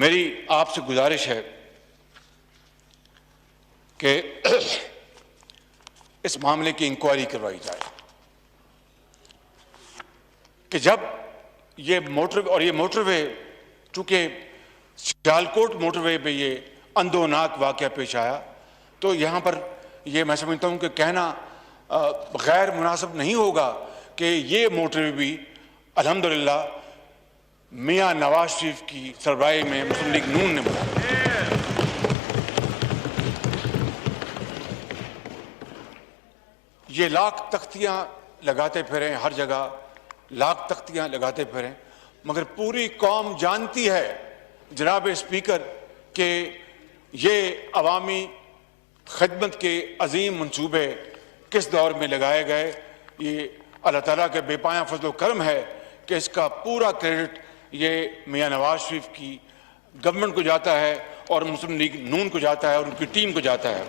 मेरी आपसे गुजारिश है कि इस मामले की इंक्वायरी करवाई जाए कि जब ये मोटरवे चूंकि सियालकोट मोटरवे पे ये अंधोनाक वाक़या पेश आया, तो यहाँ पर ये मैं समझता हूँ कि कहना गैर मुनासिब नहीं होगा कि ये मोटरवे भी अल्हम्दुलिल्लाह मियाँ नवाज शरीफ की सरबराही में मुस्लिम लीग नून ने बनाया। ये लाख तख्तियां लगाते फिरें, हर जगह लाख तख्तियां लगाते फिरें, मगर पूरी कौम जानती है जनाब स्पीकर कि ये अवामी खिदमत के अजीम मंसूबे किस दौर में लगाए गए। ये अल्लाह ताला के बेपाया फजल करम है कि इसका पूरा क्रेडिट ये मियाँ नवाज शरीफ की गवर्नमेंट को जाता है और मुस्लिम लीग नून को जाता है और उनकी टीम को जाता है।